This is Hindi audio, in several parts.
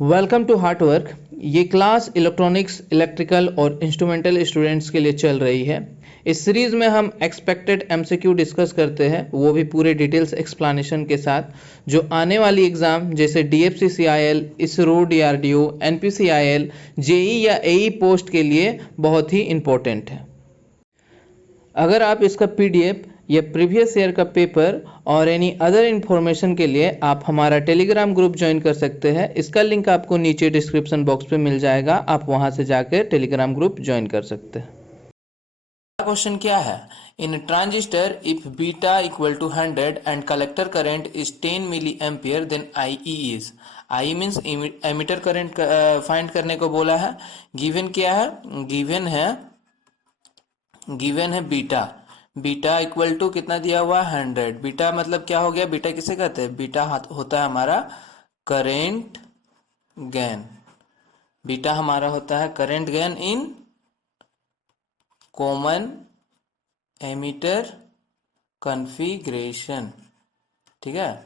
Welcome to heart work. ये क्लास इलेक्ट्रॉनिक्स, इलेक्ट्रिकल और इंस्ट्रूमेंटल स्टूडेंट्स के लिए चल रही है। इस सीरीज़ में हम एक्सपेक्टेड एमसीक्यू डिस्कस करते हैं, वो भी पूरे डिटेल्स एक्सप्लेनेशन के साथ, जो आने वाली एग्ज़ाम जैसे डीएफसीसीआईएल, इसरो, डीआरडीओ, एनपीसीआईएल, जेई या एई पोस्ट के लिए बहुत ही इम्पोर्टेंट है। अगर आप इसका पीडीएफ या प्रीवियस ईयर का पेपर और एनी अदर इन्फॉर्मेशन के लिए आप हमारा टेलीग्राम ग्रुप ज्वाइन कर सकते हैं। इसका लिंक आपको नीचे डिस्क्रिप्शन बॉक्स पे मिल जाएगा, आप वहां से जाकर टेलीग्राम ग्रुप ज्वाइन कर सकते हैं। क्वेश्चन क्या है? In transistor if beta equal to 100 and collector current is 10 milli ampere then I is. I means emitter current find करने को बोला है। गिवन क्या है? गिवन है बीटा। बीटा इक्वल टू कितना दिया हुआ है? 100। बीटा मतलब क्या हो गया? बीटा किसे कहते हैं? बीटा होता है हमारा करेंट गेन। बीटा हमारा होता है current gain in common ammeter configuration. ठीक है,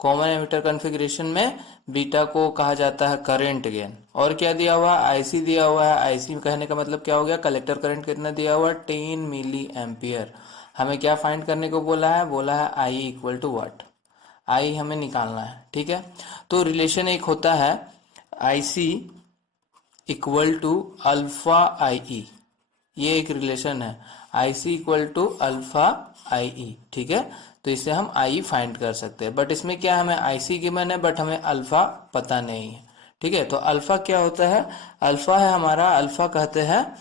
कॉमन एमिटर कॉन्फ़िगरेशन में बीटा को कहा जाता है करंट गेन। और क्या दिया हुआ है? आईसी दिया हुआ है। आईसी कहने का मतलब क्या हो गया? कलेक्टर करंट कितना दिया हुआ है? 10 मिली एम्पियर। हमें क्या फाइंड करने को बोला है? बोला है आई इक्वल टू व्हाट? आई हमें निकालना है। ठीक है, तो रिलेशन एक होता है आईसी इक्वल टू अल्फा आई। ये एक रिलेशन है, आईसी इक्वल टू अल्फा आई। ठीक है, तो इससे हम आई फाइंड कर सकते हैं। बट इसमें क्या, हमें आईसी गिवन है बट हमें अल्फा पता नहीं है। ठीक है, तो अल्फा क्या होता है? अल्फा है हमारा, अल्फा कहते हैं,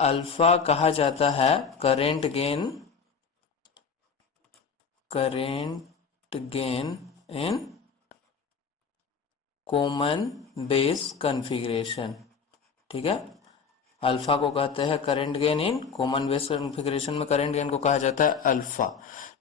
अल्फा कहा जाता है current gain in common base configuration. ठीक है, अल्फा को कहते हैं current gain in common base configuration में करंट गेन को कहा जाता है अल्फा।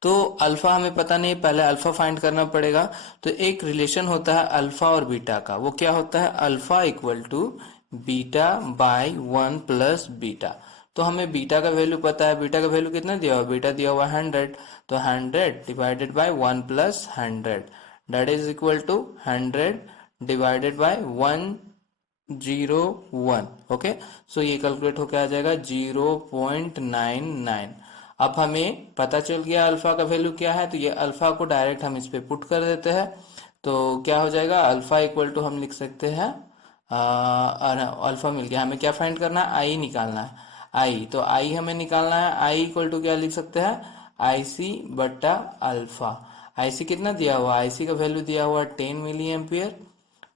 तो अल्फा हमें पता नहीं, पहले अल्फा फाइंड करना पड़ेगा। तो एक रिलेशन होता है अल्फा और बीटा का, वो क्या होता है? Alpha equal to beta by 1 plus beta. तो हमें बीटा का वैल्यू पता है। बीटा का वैल्यू कितना दिया हुआ? बीटा दिया हुआ 100, तो 100 divided by 1 plus 100 that is equal to 100 divided by 101। Okay, so ये कैलकुलेट होकर आ जाएगा 0.99। अब हमें पता चल गया अल्फा का वैल्यू क्या है, तो ये अल्फा को डायरेक्ट हम इस पे पुट कर देते हैं। तो क्या हो जाएगा? अल्फा इक्वल टू हम लिख सकते हैं, अल्फा मिल गया। हमें क्या फाइंड करना है? आई निकालना है। आई, तो आई हमें निकालना है। आई इक्वल टू क्या लिख सकते हैं? आई सी बट्टा अल्फा। आई सी कितना दिया हुआ? आई सी का वैल्यू दिया हुआ 10 मिली एम्पियर,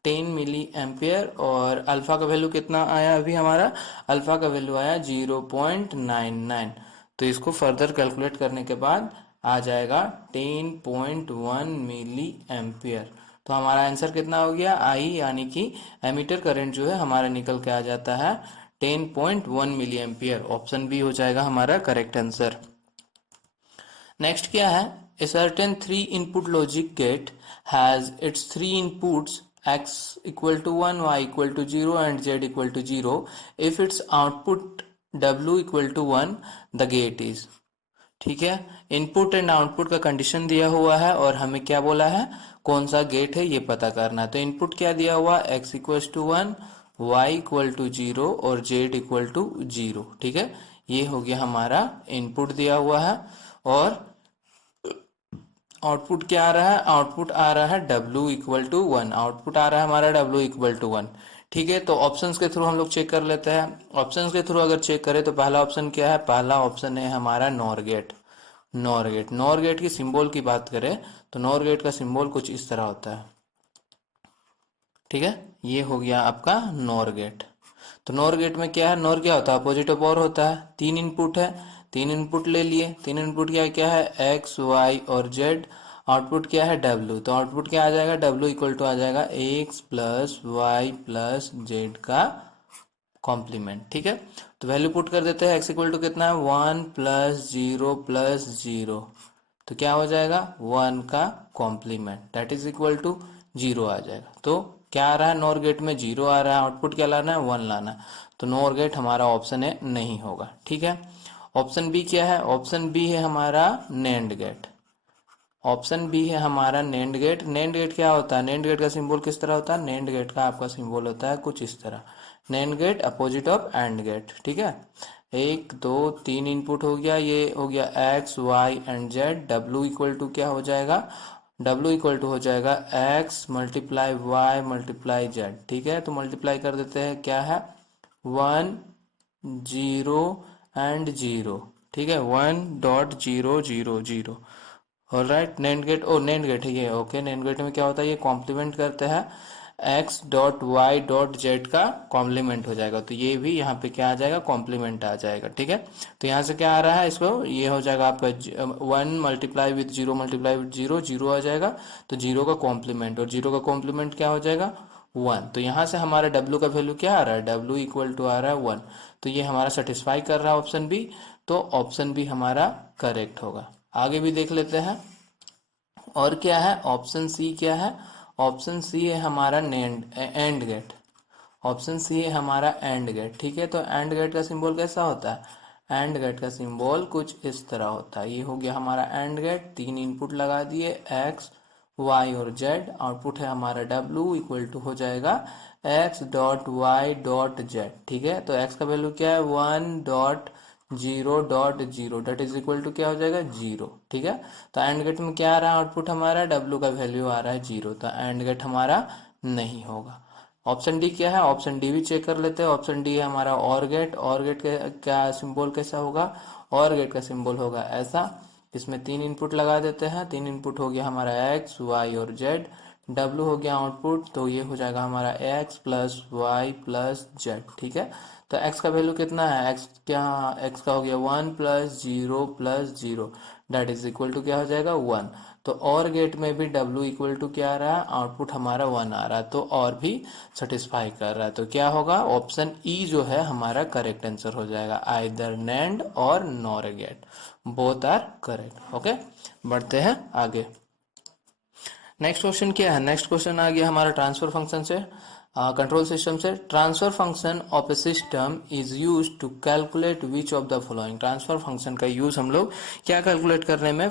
10 मिली एम्पियर। और अल्फा का वैल्यू कितना आया अभी हमारा? अल्फा का वैल्यू आया 0.99। तो इसको फर्दर कैलकुलेट करने के बाद आ जाएगा 10.1 मिली एम्पियर। तो हमारा आंसर कितना हो गया? आई, यानी कि एमीटर करंट जो है हमारा निकल के आ जाता है 10.1 मिली एम्पियर। ऑप्शन बी हो जाएगा हमारा करेक्ट आंसर। नेक्स्ट क्या है? A certain 3 input logic gate has its 3 inputs x equal to 1, y equal to 0 and z equal to 0. If its output w equal to 1, the gate is। ठीक है, इनपुट एंड आउटपुट का कंडीशन दिया हुआ है और हमें क्या बोला है? कौन सा गेट है ये पता करना है। तो इनपुट क्या दिया हुआ? x equal to 1, y equal to 0 और z इक्वल टू 0। ठीक है, ये हो गया हमारा इनपुट दिया हुआ है। और आउटपुट क्या आ रहा है? आउटपुट आ रहा है W इक्वल टू 1। आउटपुट आ रहा है हमारा W इक्वल टू 1। ठीक है, तो ऑप्शंस के थ्रू हम लोग चेक कर लेते हैं। ऑप्शंस के थ्रू अगर चेक करें तो पहला ऑप्शन क्या है? पहला ऑप्शन है हमारा nor gate. Nor gate, nor gate की सिंबल की बात करें तो नॉर गेट का सिंबल कुछ इस तरह होता है। ठीक है, ये हो गया आपका नॉर गेट। तो नॉर गेट में क्या है? नॉर क्या होता है? अपोजिट ऑफ और होता है। 3 इनपुट है, 3 इनपुट ले लिए। 3 इनपुट क्या क्या है? एक्स, वाई और जेड। आउटपुट क्या है? डब्ल्यू। तो आउटपुट क्या आ जाएगा? डब्ल्यू इक्वल टू आ जाएगा x plus y plus z का कॉम्प्लीमेंट। ठीक है, तो वैल्यू पुट कर देते हैं। एक्स इक्वल टू कितना है? 1 प्लस 0 प्लस 0। तो क्या हो जाएगा? 1 का complement that is equal to 0 आ जाएगा। तो क्या आ रहा है? नॉर गेट में 0 आ रहा है। आउटपुट क्या लाना है? 1 लाना है। तो नॉर गेट हमारा ऑप्शन है, नहीं होगा। ठीक है, ऑप्शन बी क्या है? ऑप्शन बी है हमारा नैंड गेट। ऑप्शन बी है हमारा नेंड गेट। नेंड गेट क्या होता है, नेंड गेट का सिंबल किस तरह होता है, नेंड गेट का आपका सिंबल होता है कुछ इस तरह, nand gate opposite of and gate, ठीक है। एक दो तीन इनपुट हो गया, ये हो गया एक्स वाई एंड जेड, डब्ल्यू इक्वल टू क्या हो जाएगा, डब्ल्यू इक्वल टू हो जाएगा x multiply y multiply z, ठीक है। तो मल्टीप्लाई कर देते हैं, क्या है 1 0 एंड 0, ठीक है, 1.000। ऑल राइट, नेंड गेट, ओ नेंड गेट है ये, ओके। नेंड गेट में क्या होता है, ये कॉम्प्लीमेंट करते हैं, x dot y dot z का कॉम्प्लीमेंट हो जाएगा, तो ये भी यहाँ पे क्या आ जाएगा, कॉम्प्लीमेंट आ जाएगा, ठीक है। तो यहाँ से क्या आ रहा है, इसको ये हो जाएगा आपका 1 मल्टीप्लाई विथ जीरो, जीरो आ जाएगा, तो जीरो का कॉम्प्लीमेंट, और जीरो का कॉम्प्लीमेंट क्या हो जाएगा 1। तो यहाँ से हमारा डब्ल्यू का वैल्यू क्या आ रहा है, डब्ल्यू इक्वल टू आ रहा है 1। तो ये हमारा सेटिस्फाई कर रहा है ऑप्शन बी, तो ऑप्शन बी हमारा करेक्ट होगा। आगे भी देख लेते हैं, और क्या है, ऑप्शन सी क्या है, ऑप्शन सी है हमारा एंड गेट, ऑप्शन सी है हमारा एंड गेट, ठीक है। तो एंड गेट का सिंबल कैसा होता है, एंड गेट का सिंबल कुछ इस तरह होता है। ये हो गया हमारा एंड गेट, तीन इनपुट लगा दिए एक्स वाई और जेड, आउटपुट है हमारा डब्ल्यू इक्वल टू हो जाएगा x dot y dot z, ठीक है। तो एक्स का वैल्यू क्या है 1.0.0, डेट इज इक्वल टू क्या हो जाएगा 0, ठीक है। तो एंड गेट में क्या आ रहा है, आउटपुट हमारा डब्ल्यू का वैल्यू आ रहा है 0, तो एंड गेट हमारा नहीं होगा। ऑप्शन डी क्या है, ऑप्शन डी भी चेक कर लेते हैं। ऑप्शन डी है हमारा और गेट, और गेट का क्या सिंबल कैसा होगा, और गेट का सिंबल होगा ऐसा, इसमें तीन इनपुट लगा देते हैं, तीन इनपुट हो गया हमारा एक्स वाई और जेड, डब्ल्यू हो गया आउटपुट, तो ये हो जाएगा हमारा x plus y plus z, ठीक है। तो x का वैल्यू कितना है, x क्या, x का हो गया 1 + 0 + 0, डेट इज इक्वल टू क्या हो जाएगा 1। तो और गेट में भी w इक्वल टू क्या आ रहा है, आउटपुट हमारा 1 आ रहा है, तो और भी सेटिस्फाई कर रहा है, तो क्या होगा, ऑप्शन ई जो है हमारा करेक्ट आंसर हो जाएगा, आइदर नैंड और nor gate, both are correct, okay. बढ़ते हैं आगे। नेक्स्ट क्वेश्चन क्या है, नेक्स्ट क्वेश्चन आ गया हमारा ट्रांसफर फंक्शन से, कंट्रोल सिस्टम से। Transfer function of a system is use to calculate which of the following. Transfer function का यूज हम लोग क्या कैलकुलेट करने में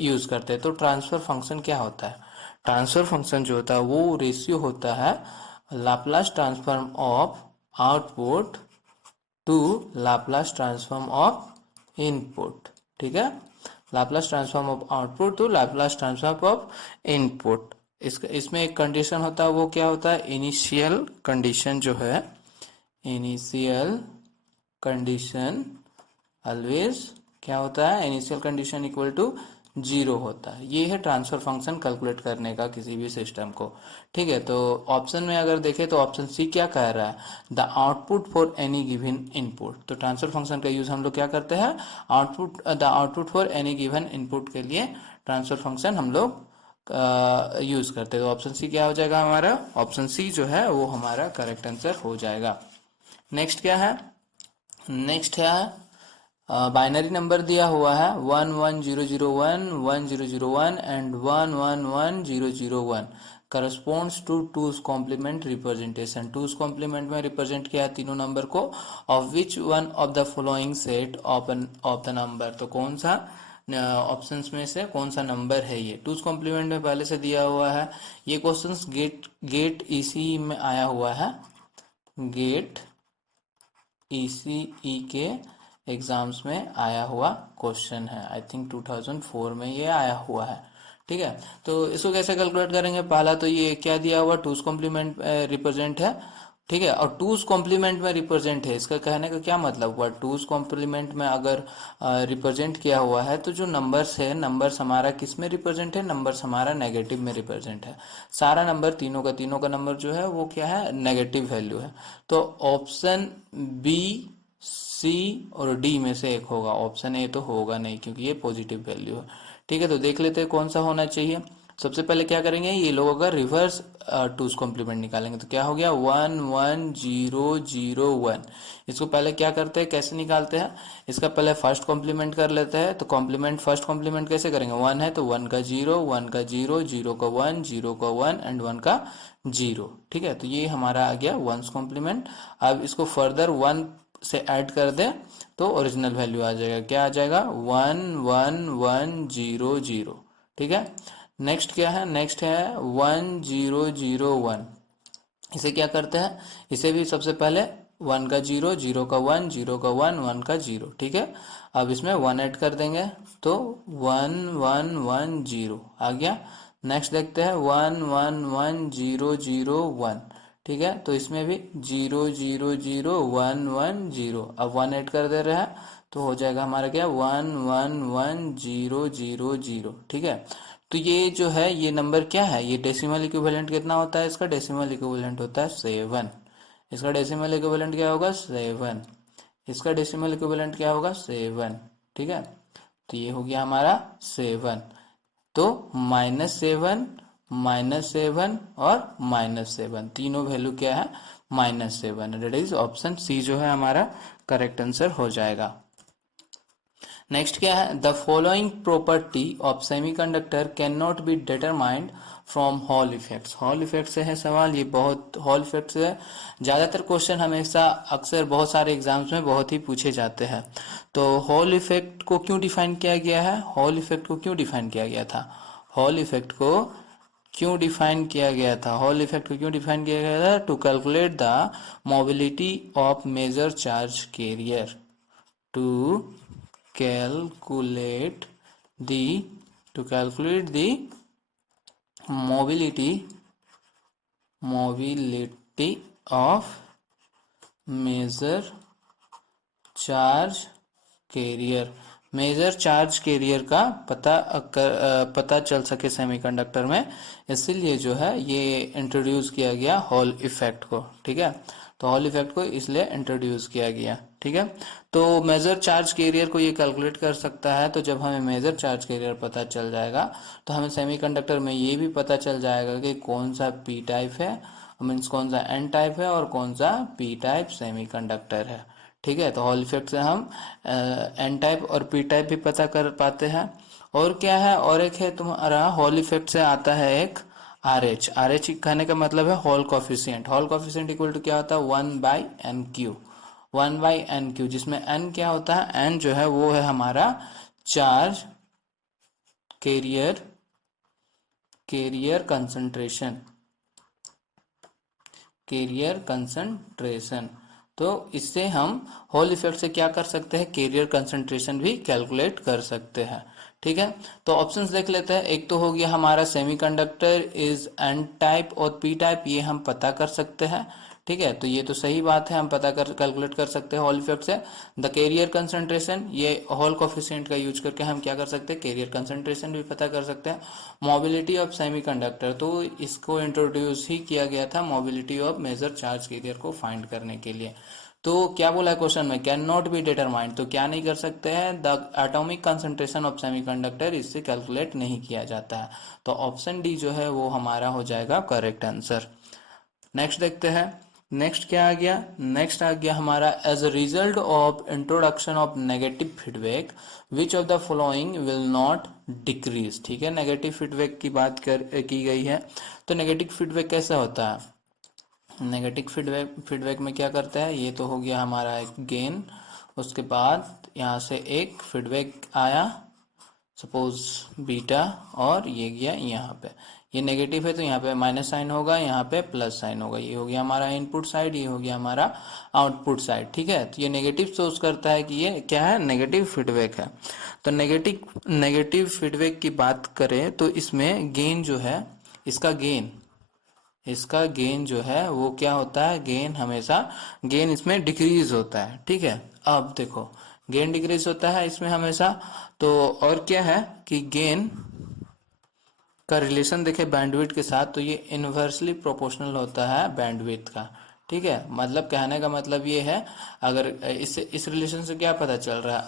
यूज करते हैं। तो ट्रांसफर फंक्शन क्या होता है, ट्रांसफर फंक्शन जो होता है वो रेशियो होता है Laplace transform of output to Laplace transform of input, ठीक है, Laplace transform of output to Laplace transform of input. इसमें एक कंडीशन होता है, वो क्या होता है, इनिशियल कंडीशन जो है, इनिशियल कंडीशन ऑलवेज क्या होता है, इनिशियल कंडीशन इक्वल टू 0 होता है। ये है ट्रांसफर फंक्शन कैलकुलेट करने का किसी भी सिस्टम को, ठीक है। तो ऑप्शन में अगर देखें तो ऑप्शन सी क्या कह रहा है, the output for any given input. तो ट्रांसफर फंक्शन का यूज हम लोग क्या करते हैं, output, the output for any given input के लिए ट्रांसफर फंक्शन हम लोग यूज करते हैं। तो ऑप्शन सी क्या हो जाएगा हमारा, ऑप्शन सी जो है वो हमारा करेक्ट आंसर हो जाएगा। नेक्स्ट क्या है, नेक्स्ट है बाइनरी नंबर दिया हुआ है 11001 1001 एंड 111001 corresponds to two's complement representation. Two's complement में रिप्रेजेंट किया है तीनों नंबर को, of which one of the following set of the number. तो कौन सा ऑप्शंस में से कौन सा नंबर है ये, टूज कॉम्प्लीमेंट में पहले से दिया हुआ है। ये क्वेश्चंस गेट ईसी में आया हुआ है, गेट ईसीई के एग्जाम्स में आया हुआ क्वेश्चन है, आई थिंक 2004 में ये आया हुआ है, ठीक है। तो इसको कैसे कैलकुलेट करेंगे, पहला तो ये क्या दिया हुआ, टूज कॉम्प्लीमेंट रिप्रेजेंट है, ठीक है, और टूज कॉम्प्लीमेंट में रिप्रेजेंट है, इसका कहने का क्या मतलब हुआ, टूज कॉम्प्लीमेंट में अगर रिप्रेजेंट किया हुआ है तो जो नंबर्स है, नंबर्स हमारा किस में रिप्रेजेंट है, नंबर्स हमारा नेगेटिव में रिप्रेजेंट है, सारा नंबर तीनों का नंबर जो है वो क्या है, नेगेटिव वैल्यू है। तो ऑप्शन बी सी और डी में से एक होगा, ऑप्शन ए तो होगा नहीं क्योंकि ये पॉजिटिव वैल्यू है, ठीक है। तो देख लेते हैं कौन सा होना चाहिए। सबसे पहले क्या करेंगे, ये लोग अगर रिवर्स टूज कॉम्प्लीमेंट निकालेंगे तो क्या हो गया 11001। इसको पहले क्या करते हैं, कैसे निकालते हैं, इसका पहले फर्स्ट कॉम्प्लीमेंट कर लेते हैं। तो कॉम्प्लीमेंट, फर्स्ट कॉम्प्लीमेंट कैसे करेंगे, 1 है तो 1 का 0, 1 का 0, 0 का 1, 0 का 1 एंड 1 का 0, ठीक है। तो ये हमारा आ गया वंस कॉम्प्लीमेंट। अब इसको फर्दर 1 से ऐड कर दे तो ओरिजिनल वैल्यू आ जाएगा। क्या आ जाएगा? 11100। ठीक है। नेक्स्ट क्या है? नेक्स्ट है 1001। इसे क्या करते हैं? इसे भी सबसे पहले 1 का 0, 0 का 1, 0 का 1, 1 का 0। ठीक है। अब इसमें 1 ऐड कर देंगे तो 1110 आ गया। नेक्स्ट देखते हैं 111001। ठीक है। तो इसमें भी 000110। अब 1 ऐड कर दे रहे हैं तो हो जाएगा हमारा क्या? 111000। ठीक है। तो ये जो है ये नंबर क्या है? ये डेसिमल इक्विवेलेंट कितना होता है इसका? डेसिमल इक्विवेलेंट होता है 7। इसका डेसिमल इक्विवेलेंट क्या होगा? 7। इसका डेसिमल इक्विवेलेंट क्या होगा? 7। ठीक है। तो ये हो गया हमारा 7। तो -7, -7 और -7 तीनों वैल्यू क्या है? -7। दैट इज ऑप्शन सी जो है हमारा करेक्ट आंसर हो जाएगा। नेक्स्ट क्या है? The following property of semiconductor can not be determined from hall effects. Hall effect से है सवाल, ये बहुत हॉल इफेक्ट से ज़्यादातर क्वेश्चन हमेशा अक्सर बहुत सारे एग्जाम्स में बहुत ही पूछे जाते हैं। तो हॉल इफेक्ट को क्यों डिफाइन किया गया है? हॉल इफेक्ट को क्यों डिफाइन किया गया था? हॉल इफेक्ट को क्यों डिफाइन किया गया था? हॉल इफेक्ट को क्यों डिफाइन किया गया था? To calculate the mobility of major charge carrier. To calculate the to calculate the mobility of major charge carrier। Major charge carrier का पता चल सके सेमीकंडक्टर में, इसीलिए जो है ये इंट्रोड्यूस किया गया हॉल इफेक्ट को। ठीक है। तो हॉल इफेक्ट को इसलिए इंट्रोड्यूस किया गया। ठीक है। तो मेजर चार्ज कैरियर को ये कैलकुलेट कर सकता है। तो जब हमें मेजर चार्ज कैरियर पता चल जाएगा तो हमें सेमीकंडक्टर में ये भी पता चल जाएगा कि कौन सा पी टाइप है, मीन्स कौन सा एन टाइप है और कौन सा पी टाइप सेमीकंडक्टर है। ठीक है। तो हॉल इफेक्ट से हम एन टाइप और पी टाइप भी पता कर पाते हैं। और क्या है? और एक है तुम्हारा हॉल इफेक्ट से आता है एक आर एच। आर एच कहने का मतलब है Hall coefficient. Hall coefficient equal to क्या होता है? 1/n³। 1/n³, जिसमें n क्या होता है? n जो है वो है हमारा charge carrier concentration. Carrier concentration. तो इससे हम हॉल इफेक्ट से क्या कर सकते हैं? कैरियर कंसंट्रेशन भी कैलकुलेट कर सकते हैं। ठीक है। तो ऑप्शंस देख लेते हैं। एक तो हो गया हमारा सेमीकंडक्टर इज एन टाइप और पी टाइप, ये हम पता कर सकते हैं। ठीक है। तो ये तो सही बात है, हम पता कर कैलकुलेट कर सकते हैं हॉल इफेक्ट से। द कैरियर कंसंट्रेशन, ये हॉल कोफिशिएंट का यूज करके हम क्या कर सकते हैं? कैरियर कंसंट्रेशन भी पता कर सकते हैं। मोबिलिटी ऑफ सेमीकंडक्टर, तो इसको इंट्रोड्यूस ही किया गया था mobility of major charge carrier को फाइंड करने के लिए। तो क्या बोला है क्वेश्चन में? कैन नॉट बी डिटरमाइंड, तो क्या नहीं कर सकते हैं? The atomic concentration of semiconductor, इससे कैलकुलेट नहीं किया जाता है। तो ऑप्शन डी जो है वो हमारा हो जाएगा करेक्ट आंसर। नेक्स्ट देखते हैं। नेक्स्ट क्या आ गया? नेक्स्ट आ गया हमारा as a result of introduction of negative feedback which of the following will not decrease. ठीक है। नेगेटिव फीडबैक की बात की गई है। तो नेगेटिव फीडबैक कैसा होता है? नेगेटिव फीडबैक में क्या करता है? ये तो हो गया हमारा एक गेन, उसके बाद यहाँ से एक फीडबैक आया सपोज बीटा, और ये गया यहाँ पे। ये नेगेटिव है तो यहाँ पे माइनस साइन होगा, यहाँ पे प्लस साइन होगा। ये हो गया हमारा इनपुट साइड, ये हो गया हमारा आउटपुट साइड। ठीक है। तो ये नेगेटिव सोर्स करता है कि ये क्या है? नेगेटिव फीडबैक है। तो नेगेटिव फीडबैक की बात करें तो इसमें गेन जो है, इसका गेन जो है वो क्या होता है? गेन हमेशा गेन इसमें डिक्रीज होता है। ठीक है। अब देखो गेन डिक्रीज होता है इसमें हमेशा। तो और क्या है कि गेन का रिलेशन देखे बैंडविड्थ के साथ, तो ये इनवर्सली प्रोपोर्शनल होता है बैंडविड्थ का। ठीक है। मतलब कहने का मतलब ये है, अगर इस रिलेशन से क्या पता चल रहा है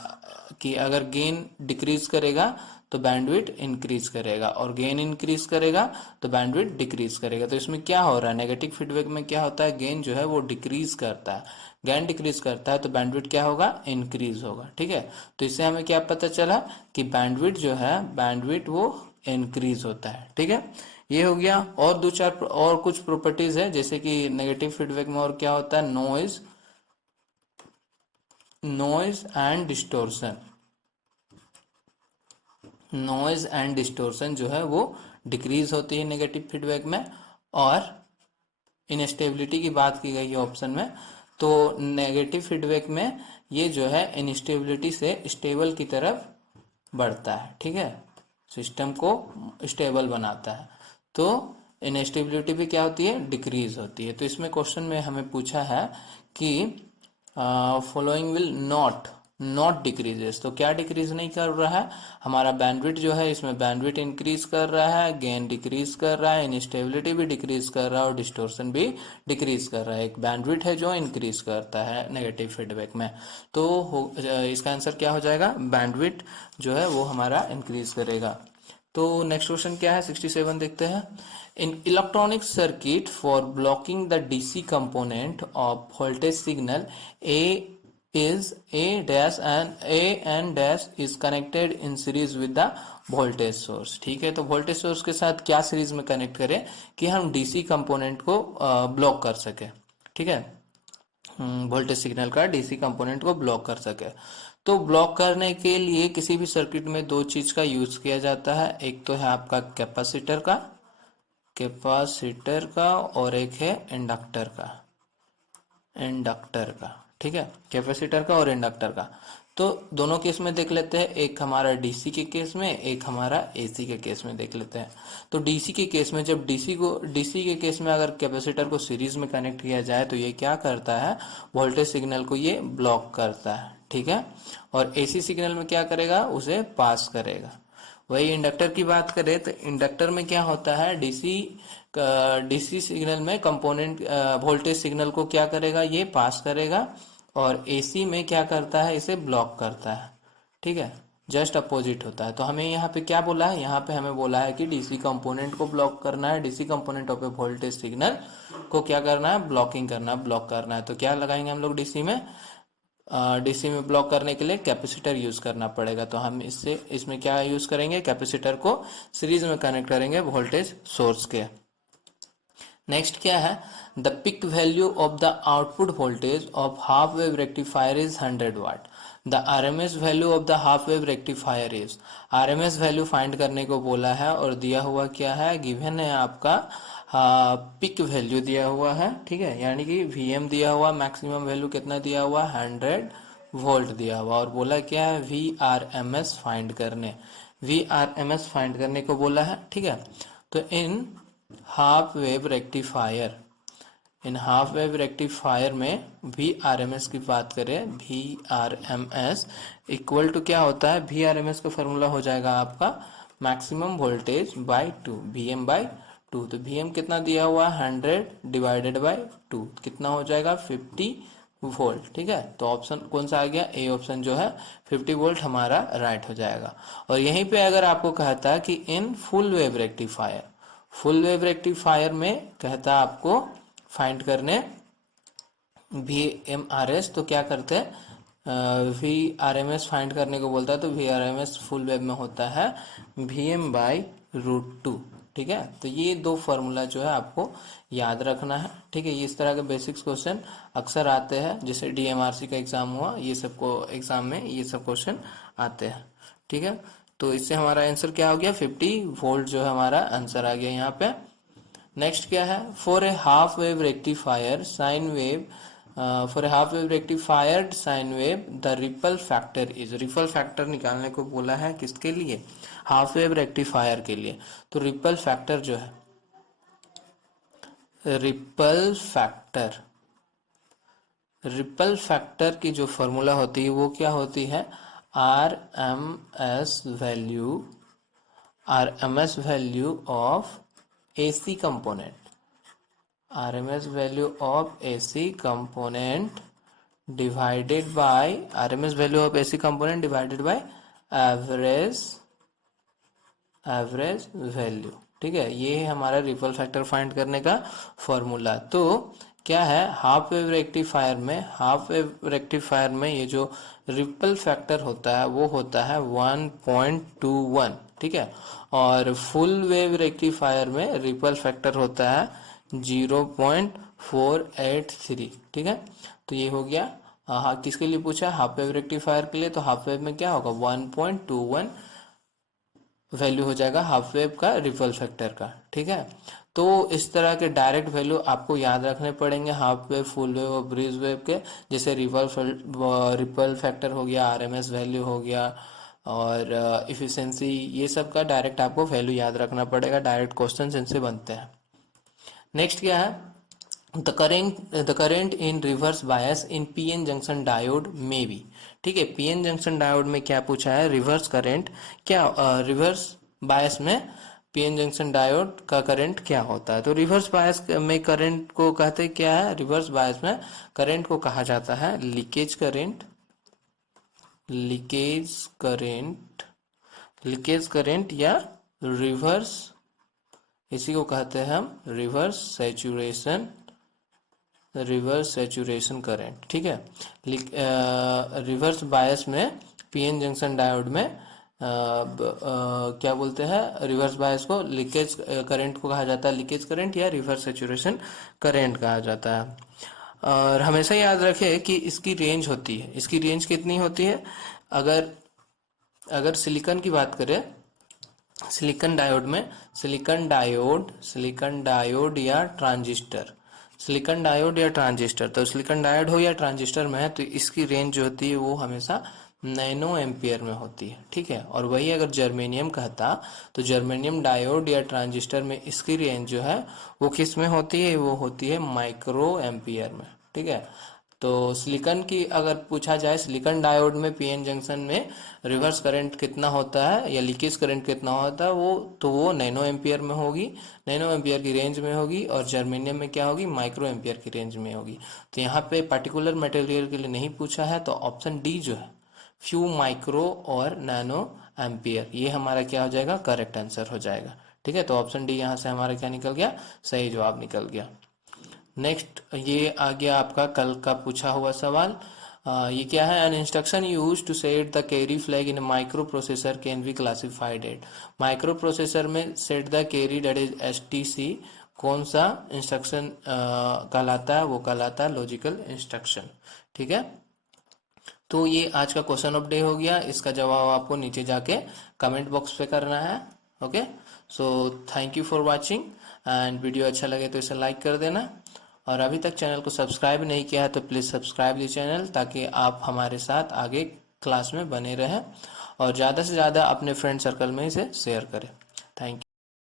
कि अगर गेन डिक्रीज करेगा तो बैंडविड्थ इंक्रीज करेगा, और गेन इंक्रीज करेगा तो बैंडविड्थ डिक्रीज करेगा। तो इसमें क्या हो रहा है? नेगेटिव फीडबैक में क्या होता है? गेन जो है वो डिक्रीज करता है। गेन डिक्रीज करता है तो बैंडविड्थ क्या होगा? इंक्रीज होगा। ठीक है। तो इससे हमें क्या पता चला कि बैंडविड्थ जो है, बैंडविड्थ वो इंक्रीज होता है। ठीक है। ये हो गया। और दो चार और कुछ प्रॉपर्टीज है, जैसे कि नेगेटिव फीडबैक में और क्या होता है? Noise noise and distortion, noise and distortion जो है वो डिक्रीज होती है नेगेटिव फीडबैक में। और इनस्टेबिलिटी की बात की गई है ऑप्शन में, तो नेगेटिव फीडबैक में ये जो है इनस्टेबिलिटी से स्टेबल की तरफ बढ़ता है, ठीक है, सिस्टम को स्टेबल बनाता है। तो इनस्टेबिलिटी भी क्या होती है, डिक्रीज होती है। तो इसमें क्वेश्चन में हमें पूछा है कि following will not not decreases, तो क्या डिक्रीज नहीं कर रहा है, हमारा बैंडविड्थ जो है इसमें बैंडविड्थ इंक्रीज कर रहा है, गेन डिक्रीज कर रहा है, इनस्टेबिलिटी भी डिक्रीज कर रहा है और डिस्टोर्शन भी डिक्रीज कर रहा है। एक बैंडविड्थ है जो इंक्रीज करता है नेगेटिव फीडबैक में, तो इसका आंसर क्या हो जाएगा, बैंडविड्थ जो है वो हमारा इंक्रीज करेगा। तो नेक्स्ट क्वेश्चन क्या है, 67 देखते हैं। इन electronic circuit for blocking the DC component of voltage signal A is a dash and a and dash is connected in series with the voltage source, ठीक है। तो वोल्टेज सोर्स के साथ क्या सीरीज में कनेक्ट करें कि हम डीसी कंपोनेंट को ब्लॉक कर सके, ठीक है, वोल्टेज सिग्नल का डीसी कंपोनेंट को ब्लॉक कर सके। तो ब्लॉक करने के लिए किसी भी सर्किट में दो चीज का यूज किया जाता है, एक तो है आपका कैपेसिटर का और एक है इंडक्टर का, ठीक है, कैपेसिटर का और इंडक्टर का। तो दोनों केस में देख लेते हैं, एक हमारा डीसी के केस में, एक हमारा एसी के केस में देख लेते हैं। तो डीसी के केस में जब डीसी के केस में अगर कैपेसिटर को सीरीज में कनेक्ट किया जाए तो ये क्या करता है, वोल्टेज सिग्नल को ये ब्लॉक करता है, ठीक है। और एसी सिग्नल में क्या करेगा, उसे पास करेगा। वही इंडक्टर की बात करें तो इंडक्टर में क्या होता है, डीसी सिग्नल में कंपोनेंट वोल्टेज सिग्नल को क्या करेगा, ये पास करेगा, और एसी में क्या करता है, इसे ब्लॉक करता है, ठीक है, जस्ट अपोजिट होता है। तो हमें यहाँ पे क्या बोला है, यहाँ पे हमें बोला है कि डीसी कंपोनेंट को ब्लॉक करना है, DC component of A voltage signal को क्या करना है, ब्लॉकिंग करना है, ब्लॉक करना है। तो क्या लगाएंगे हम लोग डीसी में ब्लॉक करने के लिए कैपेसिटर यूज करना पड़ेगा। तो हम इसमें क्या यूज करेंगे, कैपेसिटर को सीरीज में कनेक्ट करेंगे वोल्टेज सोर्स के। नेक्स्ट क्या है, the peak value of the output voltage of half wave rectifier is 100 watt, the RMS value of the half wave rectifier is, RMS value find करने को बोला है और दिया हुआ क्या है, गिवन है आपका पिक वैल्यू दिया हुआ है, ठीक है, यानी कि वीएम दिया हुआ, मैक्सिमम वैल्यू कितना दिया हुआ, 100 वोल्ट दिया हुआ, और बोला क्या है, वीआरएमएस फाइंड करने को बोला है, ठीक है। तो इन हाफ वेव रेक्टिफायर में वीआरएमएस की बात करें, वीआरएमएस इक्वल टू क्या होता है, वीआरएमएस का फॉर्मूला हो जाएगा आपका maximum voltage by 2, VM by 2। तो वीएम कितना दिया हुआ है, 100 डिवाइडेड बाय 2, कितना हो जाएगा, 50 वोल्ट, ठीक है। तो ऑप्शन कौन सा आ गया, ए ऑप्शन जो है 50 वोल्ट हमारा राइट हो जाएगा। और यहीं पे अगर आपको कहता है कि इन फुल वेव रेक्टिफायर में कहता है आपको फाइंड करने VMRS, तो क्या करते हैं, VRMS फाइंड करने को बोलता है, तो VRMS फुल वेव में होता है VM/√2, ठीक है। तो ये दो फार्मूला जो है आपको याद रखना है, ठीक है। ये इस तरह के बेसिक्स क्वेश्चन अक्सर आते हैं, जैसे DMRC का एग्जाम हुआ, ये सबको एग्जाम में ये सब क्वेश्चन आते हैं, ठीक है। तो इससे हमारा आंसर क्या हो गया, 50 वोल्ट जो है हमारा आंसर आ गया यहाँ पे। नेक्स्ट क्या है, for a half wave rectifier sine wave, the ripple factor is, ripple factor निकालने को बोला है किसके लिए, हाफ वेव रेक्टिफायर के लिए। तो रिपल फैक्टर जो है, रिपल फैक्टर की जो फॉर्मूला होती है वो क्या होती है, RMS value of AC component, RMS value of AC component divided by RMS value of AC component divided by average value, ठीक है। ये है हमारा रिपल फैक्टर फाइंड करने का फॉर्मूला। तो क्या है, हाफ वेव रेक्टिफायर में ये जो रिपल फैक्टर होता है वो होता है 1.21, ठीक है। और फुल वेव रेक्टिफायर में रिपल फैक्टर होता है 0.483, ठीक है। तो ये हो गया हाँ, किसके लिए पूछा है? हाफ वेव रेक्टिफायर के लिए। तो हाफ वेव में क्या होगा? 1.21 वैल्यू हो जाएगा हाफ वेव का रिपल फैक्टर का। ठीक है, तो इस तरह के डायरेक्ट वैल्यू आपको याद रखने पड़ेंगे हाफ वेव, फुल वेव और ब्रीज वेव के। जैसे रिपल फैक्टर हो गया, आरएमएस वैल्यू हो गया, और इफिशिएंसी, ये सब का डायरेक्ट आपको वैल्यू याद रखना पड़ेगा। डायरेक्ट क्वेश्चन इनसे बनते हैं। नेक्स्ट क्या है? The current in reverse bias in PN junction diode में बी। ठीक है, पीएन जंक्शन डायोड में क्या पूछा है? रिवर्स करंट क्या, रिवर्स बायस में पीएन जंक्शन डायोड का करंट क्या होता है? तो रिवर्स बायस में करंट को कहते क्या है? रिवर्स बायस में करंट को कहा जाता है leakage current. Leakage current, leakage current या रिवर्स, इसी को कहते हैं हम रिवर्स सैचुरेशन करंट। ठीक है, रिवर्स बायस में पीएन जंक्शन डायोड में क्या बोलते हैं? रिवर्स बायस को लीकेज करंट को कहा जाता है लीकेज करंट या रिवर्स सैचुरेशन करंट कहा जाता है। और हमेशा याद रखें कि इसकी रेंज होती है। इसकी रेंज कितनी होती है? अगर अगर सिलिकॉन की बात करें, सिलिकॉन डायोड या ट्रांजिस्टर, तो सिलिकॉन डायोड हो या ट्रांजिस्टर में है, तो इसकी रेंज जो होती है वो हमेशा नैनो एम्पियर में होती है। ठीक है, और वही अगर जर्मेनियम कहता, तो जर्मेनियम डायोड या ट्रांजिस्टर में इसकी रेंज जो है वो किस में होती है? वो होती है माइक्रो एम्पियर में। ठीक है, तो सिलिकॉन की अगर पूछा जाए, सिलिकॉन डायोड में पीएन जंक्शन में रिवर्स करंट कितना होता है या लीकेज करंट कितना होता है, वो नैनो एम्पियर में होगी, नैनो एम्पियर की रेंज में होगी। और जर्मेनियम में क्या होगी? माइक्रो एम्पियर की रेंज में होगी। तो यहाँ पे पर्टिकुलर मटेरियल के लिए नहीं पूछा है, तो ऑप्शन डी जो है फ्यू माइक्रो और नैनो एम्पियर, ये हमारा क्या हो जाएगा? करेक्ट आंसर हो जाएगा। ठीक है, तो ऑप्शन डी यहाँ से हमारा क्या निकल गया? सही जवाब निकल गया। नेक्स्ट ये आ गया आपका कल का पूछा हुआ सवाल। ये क्या है? An instruction use to set the carry flag in micro processor can be classified at. Micro processor में set the carry, that is STC, कौन सा इंस्ट्रक्शन कहलाता है? वो कहलाता है लॉजिकल इंस्ट्रक्शन। ठीक है, तो ये आज का क्वेश्चन ऑफ डे हो गया। इसका जवाब आपको नीचे जाके कमेंट बॉक्स पे करना है। Okay, so thank you for watching, and video अच्छा लगे तो इसे लाइक कर देना। और अभी तक चैनल को सब्सक्राइब नहीं किया है तो प्लीज़ सब्सक्राइब दी चैनल, ताकि आप हमारे साथ आगे क्लास में बने रहें और ज़्यादा से ज़्यादा अपने फ्रेंड सर्कल में इसे शेयर करें। Thank you.